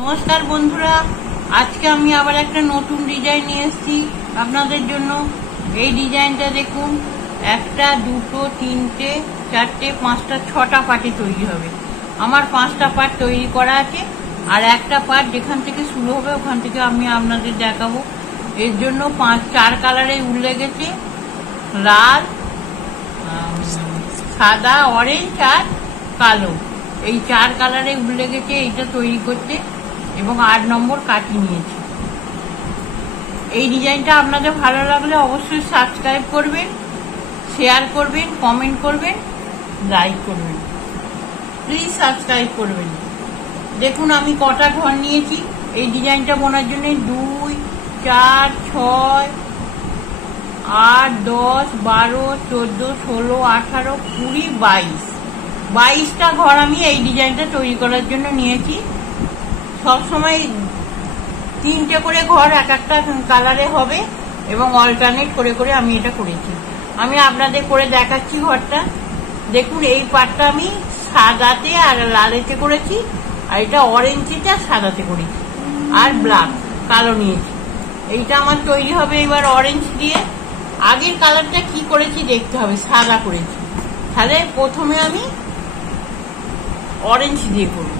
নমস্কার বন্ধুরা, আজকে আমি আবার একটা নতুন ডিজাইন নিয়ে এসেছি আপনাদের জন্য। এই ডিজাইনটা দেখুন, একটা দুটো তিনটে চারটে পাঁচটা ছটা পার্টে তৈরি হবে। আমার 5টা পার্ট তৈরি করা আছে, আর একটা পার্ট যেখান থেকে শুরু হবে ওখান থেকে আমি আপনাদের দেখাবো। এর জন্য 4 কালারে উল লেগেছে, লাল, সাদা, অরেঞ্জ আর কালো। এই 4 কালারে উল লেগেছে এইটা তৈরি করতে, এবং 8 নম্বর কাটি নিয়েছি। এই ডিজাইনটা আপনাদের ভালো লাগলে অবশ্যই সাবস্ক্রাইব করবেন, শেয়ার করবেন, কমেন্ট করবেন, লাইক করবেন, প্লিজ সাবস্ক্রাইব করবেন। দেখুন আমি কটা ঘর নিয়েছি এই ডিজাইনটা বোনার জন্য। 2, 4, 6, 8, 10, 12, 14, 16, 18, 20, 22টা ঘর আমি এই ডিজাইনটা তৈরি করার জন্য নিয়েছি। সবসময় 3টে করে ঘর এক একটা কালারে হবে, এবং অল্টারনেট করে করে আমি এটা করেছি। আমি আপনাদের করে দেখাচ্ছি ঘরটা। দেখুন এই পাটটা আমি সাদাতে আর লালেতে করেছি, আর এটা অরেঞ্জটা সাদাতে করেছি, আর ব্ল্যাক কালো নিয়েছি। এইটা আমার তৈরি হবে এবার অরেঞ্জ দিয়ে। আগের কালারটা কি করেছি দেখতে হবে, সাদা করেছি। তাহলে প্রথমে আমি অরেঞ্জ দিয়ে করব।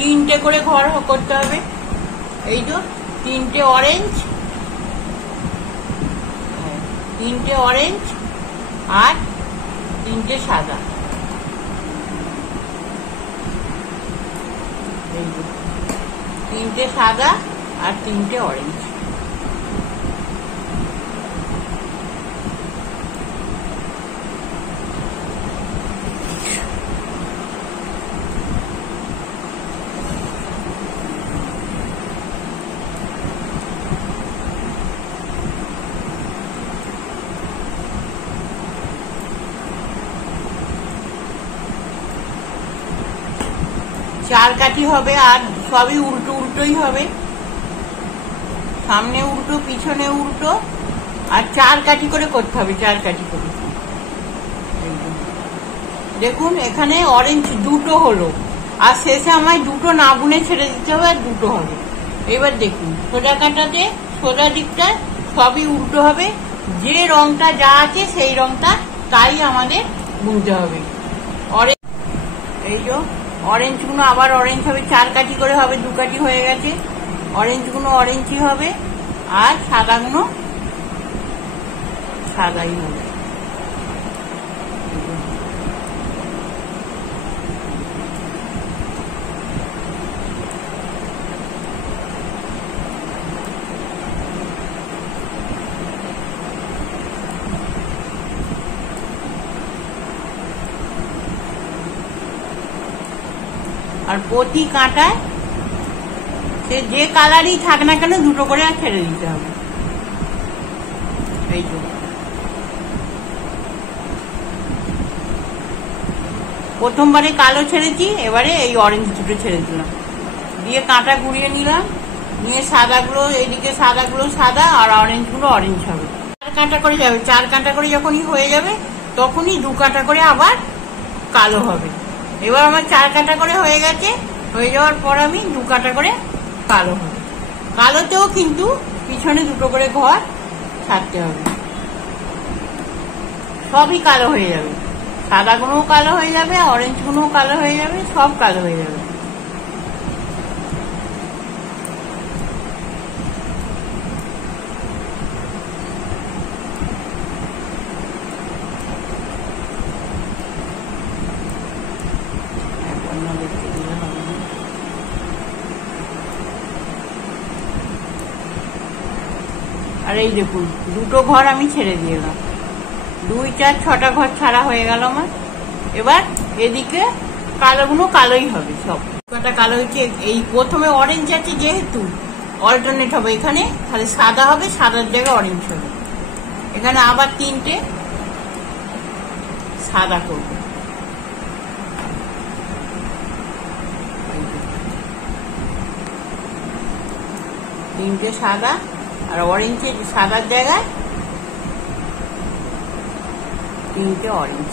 তিনটে করে ঘর করতে হবে। এই তো 3টে অরেঞ্জ, 3টে অরেঞ্জ আর 3টে সাদা। এই তো 3টে সাদা আর 3টে অরেঞ্জ। চার কাঠি হবে, আর সবই উল্টো উল্টোই হবে। সামনে উল্টো, পিছনে উল্টো, আর 4 কাঠি করে করতে হবে, 4 কাঠি করে। দেখুন এখানে অরেঞ্জ 2টো হলো, আর শেষে আমায় 2টো না বুনে ছেড়ে দিতে হবে, আর 2টো হবে। এবার দেখুন সোজা কাঁটাতে সোজা দিকটা সবই উল্টো হবে। যে রংটা যা আছে সেই রংটা তাই আমাদের বুনতে হবে। অরেঞ্জ, এই যে অরেঞ্জ গুলো আবার অরেঞ্জ হবে, 4 কাঠি করে হবে, 2 কাঠি হয়ে গেছে। অরেঞ্জ গুলো অরেঞ্জই হবে, আর সাদা গুলো সাদাই হবে। আর প্রতি কাঁটায় সে যে কালারই থাক না কেন 2টো করে আর ছেড়ে দিতে হবে। এই তো প্রথমবারে কালো ছেড়েছি, এবারে এই অরেঞ্জ 2টো ছেড়ে দিলাম, দিয়ে কাঁটা ঘুরিয়ে নিলাম, নিয়ে সাদাগুলো এইদিকে সাদাগুলো সাদা আর অরেঞ্জ গুলো অরেঞ্জ হবে। 4 কাঁটা করে যাবে, 4 কাঁটা করে যখনই হয়ে যাবে তখনই 2 কাঁটা করে আবার কালো হবে। এবার আমার 4 কাঁটা করে হয়ে গেছে, হয়ে যাওয়ার পর আমি 2 কাঁটা করে কালো হবে। কালোতেও কিন্তু পিছনে 2টো করে ঘর ছাড়তে হবে। সবই কালো হয়ে যাবে, সাদা গুলোও কালো হয়ে যাবে, অরেঞ্জ গুলোও কালো হয়ে যাবে, সব কালো হয়ে যাবে। আর এই দেখুন 2টো ঘর আমি ছেড়ে দিলাম, 2, 4, 6টা ঘর ছাড়া হয়ে গেল আমার। এবার এদিকে কালোগুলো কালোই হবে, সব কটা কালো হচ্ছে। এই প্রথমে অরেঞ্জ আছে যেহেতু অল্টারনেট হবে এখানে, তাহলে সাদা হবে, সাদার জায়গায় অরেঞ্জ হবে। এখানে আবার 3টে সাদা করবো। 3টে সাদা, আর অরেঞ্জের সাদার জায়গায় তিনটে অরেঞ্জ।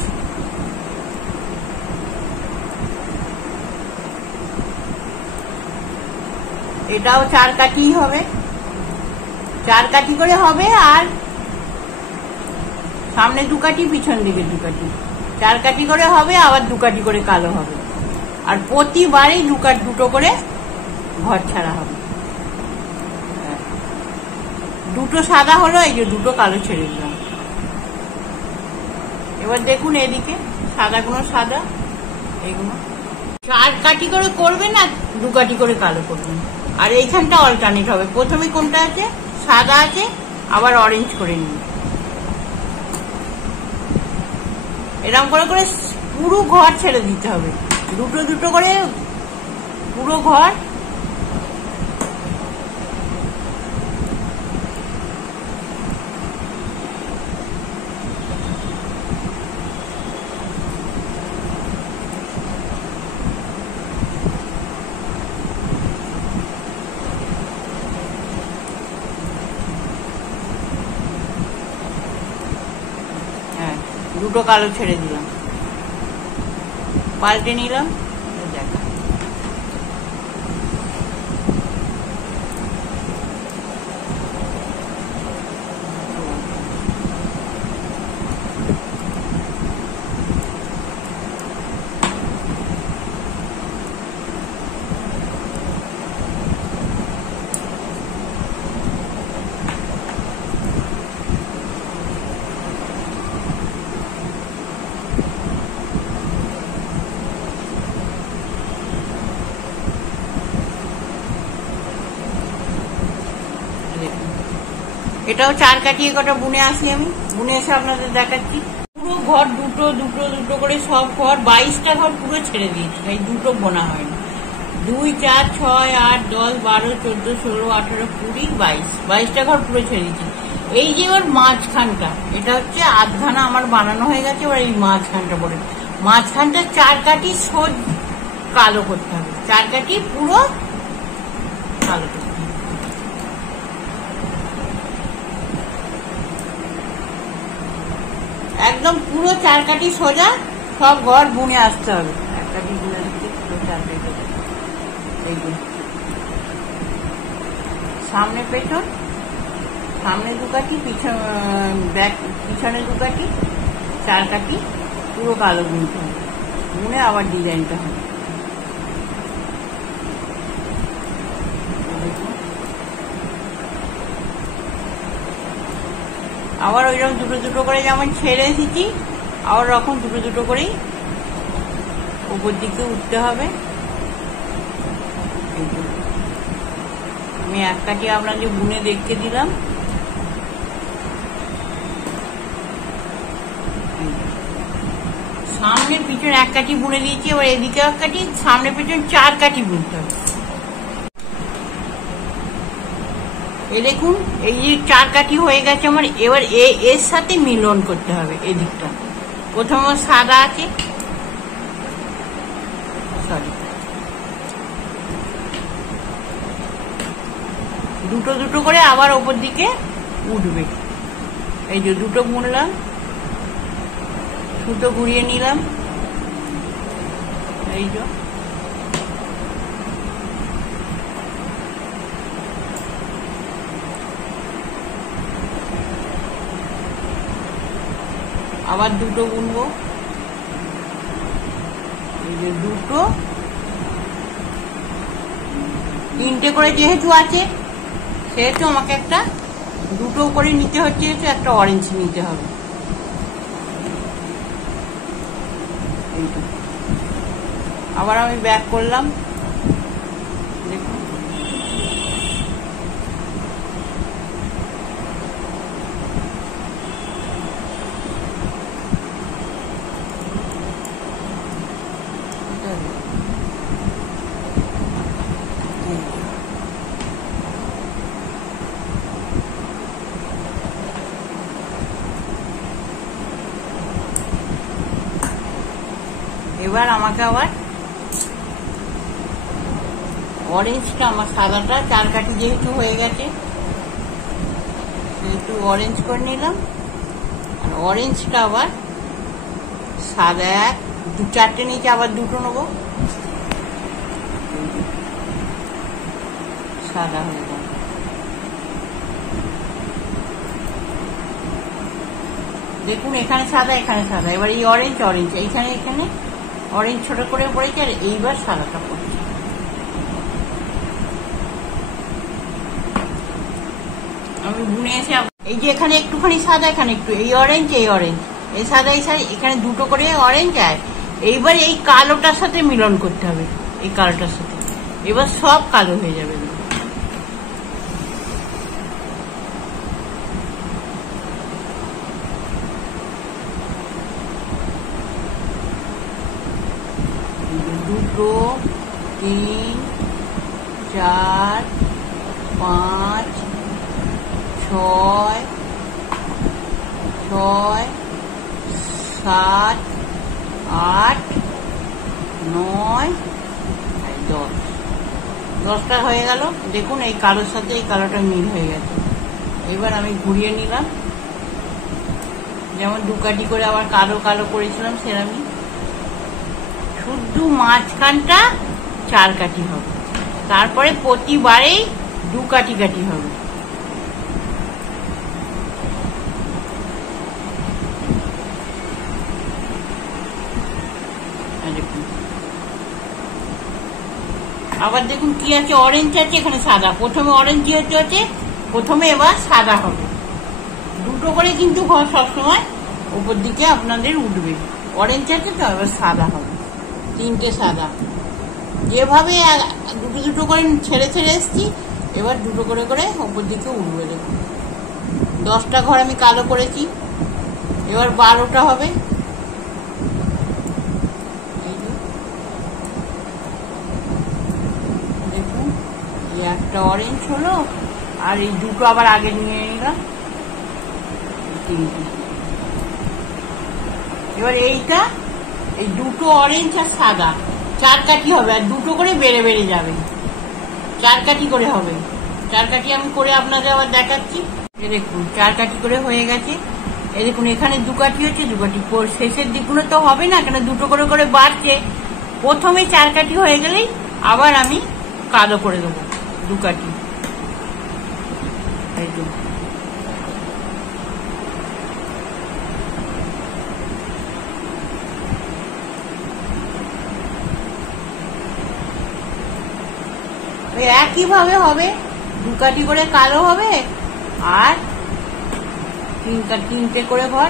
এটাও 4 কাঠি হবে, 4 কাঠি করে হবে। আর সামনে 2 কাঠি, পিছন দিকে 2 কাঠি, 4 কাঠি করে হবে। আবার 2 কাঠি করে কালো হবে। আর প্রতিবারই 2 করে ঘর ছাড়া হবে। 2 সাদা হলো, এই যে 2 কালো ছেড়ে দিলাম। এবার দেখুন এদিকে সাদাগুলো সাদা, এইগুলো 4 কাঠি করে করবেন আর 2 কাঠি করে কালো করবেন। আর এইখানটা অল্টারনেট হবে, প্রথমে কোনটা আছে সাদা আছে, আবার অরেঞ্জ করে নিন। এরকম করে করে পুরো ঘর ছেড়ে দিতে হবে, 2 করে পুরো ঘর। হ্যাঁ, 2 কালো ছেড়ে দিলাম, পাল্টে নিলাম। দেখা এটাও 4 কাঠি কটা বুনে আসি আমি, বুনে এসে আপনাদের দেখাচ্ছি। পুরো ঘর 2 করে সব ঘর 22টা ঘর পুরো ছেড়ে দিয়েছি, এই 2 বোনা হয়নি। 2, 4, 6, 8, 10, 12, 14, 16, 18, 20, 22টা ঘর পুরো ছেড়ে দিয়েছি। এই যে ওর মাঝখানটা, এটা হচ্ছে আধখানা আমার বানানো হয়ে গেছে। এবার এই মাঝখানটা পড়ে, মাঝখানটা 4 কাঠি সোজ কালো করতে হবে, 4 কাঠি পুরো কালো করতে হবে। একদম পুরো 4 কাঠি সোজা সব ঘর বুনে আসতে হবে। 1 কাঠি বুনে দিচ্ছি, পুরো 4 কাঠি। এইগুলো সামনে পেছন, সামনে 2 কাঠি, পিছনে 2 কাঠি, 4 কাঠি পুরো কালো বুনতে হবে। বুনে আবার ডিজাইনটা হবে। আবার ওইরকম 2 করে যেমন ছেড়ে এসেছি, আবার ওরকম 2 করেই উপর দিকে উঠতে হবে। আমি 1 কাঠি আপনাদের বুনে দেখতে দিলাম। সামনের পিছন 1 কাঠি বুনে দিয়েছি, এবার এদিকে 1 কাঠি, সামনে পিছন 4 কাঠি বুনতে হবে। এই দেখুন এই যে 4 কাঠি হয়ে গেছে আমার। এবার এর সাথে মিলন করতে হবে। এদিকটা প্রথম সাদা আছে, সরি 2 করে আবার ওপর দিকে উঠবে। এই যে 2 বুনলাম, সুতো ঘুরিয়ে নিলাম, এই যে আবার 2 বুনবো। এই যে 2, 3টে করে যেহেতু আছে সেহেতু আমাকে একটা 2 করে নিতে হচ্ছে, একটা অরেঞ্জ নিতে হবে। আবার আমি ব্যাক করলাম, দেখুন এবার আমাকে আবার অরেঞ্জটা, আমার সাদাটা 4 কাঠি যেহেতু হয়ে গেছে সেহেতু অরেঞ্জ করে নিলাম। আর অরেঞ্জটা আবার সাদা এক, চারটে নিচে আবার দুটো নেবো, সাদা হয়ে গেল। দেখুন এখানে সাদা, এখানে সাদা, এবার এই অরেঞ্জ অরেঞ্জ, এইখানে এখানে অরেঞ্জ ছোট করে পড়েছে, আর এইবার সাদাটা পড়ছে। আমি বুনে এসে এই যে এখানে একটুখানি সাদা, এখানে একটু, এই অরেঞ্জ এই অরেঞ্জ, এই সাদা এই সাদা, এখানে দুটো করে অরেঞ্জ আর এইবার এই কালোটার সাথে মিলন করতে হবে, এই কালোটার সাথে, এবার সব কালো হয়ে যাবে। দুটো, তিন, চার, পাঁচ, ছয়, ছয়, সাত, আট, নয়, 10, 10টা হয়ে গেল। দেখুন এই কালোর সাথে এই কালোটা মিল হয়ে গেছে। এবার আমি ঘুরিয়ে নিলাম, যেমন দুকাটি করে আবার কালো কালো করেছিলাম সেরকমই, শুধু মাঝখানটা 4 কাঠি হবে, তারপরে প্রতিবারেই 2 কাঠি কাঠি হবে। আবার দেখুন কি আছে, অরেঞ্জ আছে, এখানে সাদা, প্রথমে অরেঞ্জ যেহেতু আছে প্রথমে এবার সাদা হবে, দুটো করে কিন্তু ঘর সবসময় উপর দিকে আপনাদের উঠবে। অরেঞ্জ আছে তো এবার সাদা হবে, 3টে সাদা, যেভাবে দুটো দুটো করে ছেড়ে ছেড়ে এসছি এবার দুটো করে করে উপর দিকে উঠবে। দেখুন 10টা ঘর আমি কালো করেছি, এবার 12টা হবে। দেখুন এই একটা অরেঞ্জ হলো, আর এই দুটো আবার আগে নিয়ে নিলাম, 3টে। এবার এইটা, এই দুটো অরেঞ্জ আর সাদা 4 কাঠি হবে, আর দুটো করে বেড়ে বেড়ে যাবে, 4 কাঠি করে হবে। 4 কাঠি আমি করে আপনাদের আবার দেখাচ্ছি। এই দেখুন 4 কাঠি করে হয়ে গেছে। এই দেখুন এখানে 2 কাঠি হচ্ছে, 2 কাঠি শেষের দিকগুলো তো হবে না, কেন দুটো করে করে বাড়ছে। প্রথমে 4 কাঠি হয়ে গেলেই আবার আমি কালো করে দেবো 2 কাঠি। এই যে একইভাবে হবে, 2 কাঠি করে কালো হবে, আর 3টে করে ঘর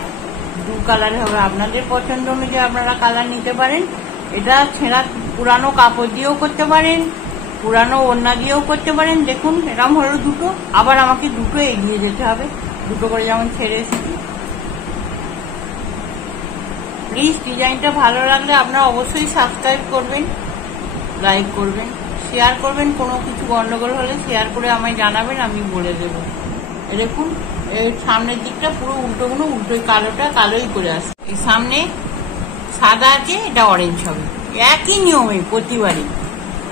2 কালারে হবে। আপনাদের পছন্দ অনুযায়ী আপনারা কালার নিতে পারেন। এটা ছেঁড়া পুরানো কাপড় দিয়েও করতে পারেন, পুরানো ওড়না দিয়েও করতে পারেন। দেখুন এরকম হলো দুটো, আবার আমাকে দুটো এগিয়ে যেতে হবে, দুটো করে যেমন ছেড়ে এসেছি। প্লিজ ডিজাইনটা ভালো লাগলে আপনারা অবশ্যই সাবস্ক্রাইব করবেন, লাইক করবেন, শেয়ার করবেন। কোনো কিছু গন্ডগোল হলে শেয়ার করে আমায় জানাবেন, আমি বলে দেবো। দেখুন এই সামনের দিকটা পুরো উল্টোগুলো উল্টোই, কালোটা কালোই করে আসে। এই সামনে সাদা আছে, এটা অরেঞ্জ হবে, একই নিয়মে প্রতিবারই,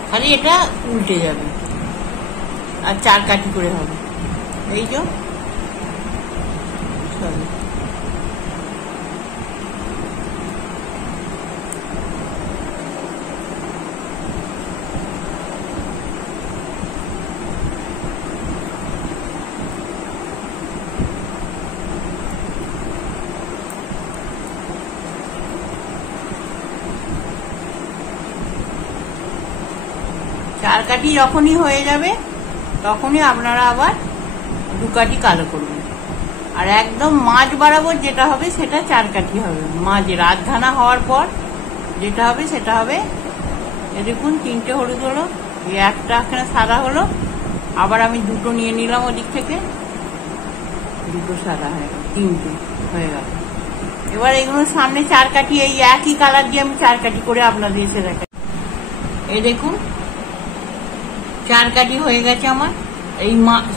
খালি এটা উল্টে যাবে, আর 4 কাঠি করে হবে। এই যে সরি, চার কাঠি যখনই হয়ে যাবে তখনই আপনারা আবার 2 কাঠি কালো করবেন। আর একদম মাঝ বরাবর যেটা হবে সেটা 4 কাঠি হবে, মাঝের আধখানা হওয়ার পর যেটা হবে সেটা হবে। এই দেখুন 3টে হলুদ হলো, এই একটা এখানে সাদা হলো, আবার আমি দুটো নিয়ে নিলাম ওদিক থেকে, দুটো সাদা হয়ে গেল, 3টে হয়ে গেল। এবার এগুলোর সামনে 4 কাঠি, এই একই কালার দিয়ে আমি 4 কাঠি করে আপনাদের এসে দেখাই। এই দেখুন 4 কাঠি হয়ে গেছে আমার। এই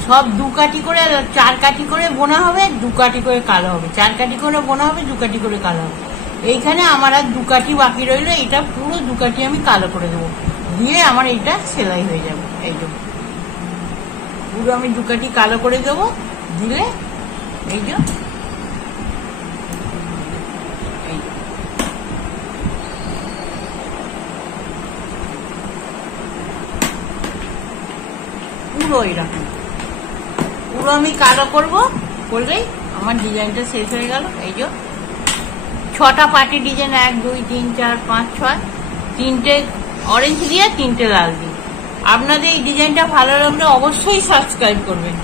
সব 2 কাঠি করে, 4 কাঠি করে বোনা হবে, 2 কাঠি করে কালো হবে, 4 কাঠি করে বোনা হবে, 2 কাঠি করে কালো হবে। এইখানে আমার আর 2 কাঠি বাকি রইলো, এটা পুরো 2 কাঠি আমি কালো করে দেবো, দিয়ে আমার এইটা সেলাই হয়ে যাবে। এই যে পুরো আমি 2 কাঠি কালো করে দেবো, দিলে এই যে পুরো এরকম, পুরো আমি কালো করব, করলেই আমার ডিজাইনটা শেষ হয়ে গেল। এই যে 6টা পাটি ডিজাইন, 1 2 3 4 5 6, 3টে অরেঞ্জ দিয়ে 3টে লাল দিয়ে। আপনাদের এই ডিজাইনটা ভালো লাগলে অবশ্যই সাবস্ক্রাইব করবেন।